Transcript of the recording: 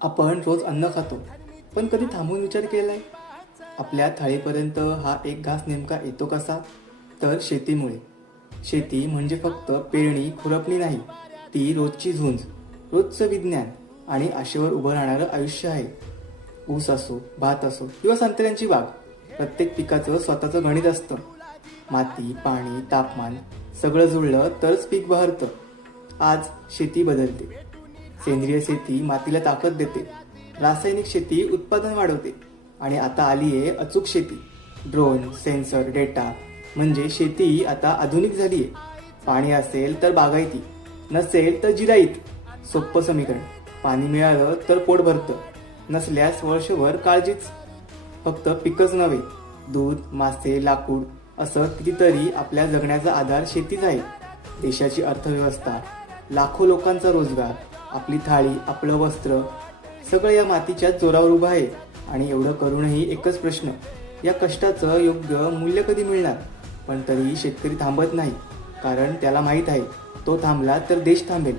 आपण रोज अन्न खातो, पण कधी थांबून विचार केलाय आपल्या थाळीपर्यंत हा एक घास नेमका येतो कसा? तर शेतीमुळे. शेती म्हणजे फक्त पेरणी खुरपणी नाही, ती रोजची झुंज, रोजचं विज्ञान आणि आशेवर उभं राहणारं आयुष्य आहे. ऊस असो, भात असो किंवा संत्र्यांची बाग, प्रत्येक पिकाचं स्वतःचं गणित असतं. माती, पाणी, तापमान सगळं जुळलं तरच पीक बहरतं. आज शेती बदलते. सेंद्रिय शेती मातीला ताकद देते, रासायनिक शेती उत्पादन वाढवते आणि आता आली आहे अचूक शेती. ड्रोन, सेन्सर, डेटा म्हणजे शेती आता आधुनिक झाली आहे. पाणी असेल तर बागायती, नसेल तर जिराईत. सोप्पं समीकरण. पाणी मिळालं तर पोट भरतं, नसल्यास वर्षभर काळजीच. फक्त पिकच नव्हे, दूध, मासे, लाकूड असं कितीतरी आपल्या जगण्याचा आधार शेतीच आहे. देशाची अर्थव्यवस्था, लाखो लोकांचा रोजगार, आपली थाळी, आपलं वस्त्र सगळं या मातीच्याच जोरावर उभं आहे. आणि एवढं करूनही एकच प्रश्न, या कष्टाचं योग्य मूल्य कधी मिळणार? पण तरी शेतकरी थांबत नाही, कारण त्याला माहीत आहे तो थांबला तर देश थांबेल.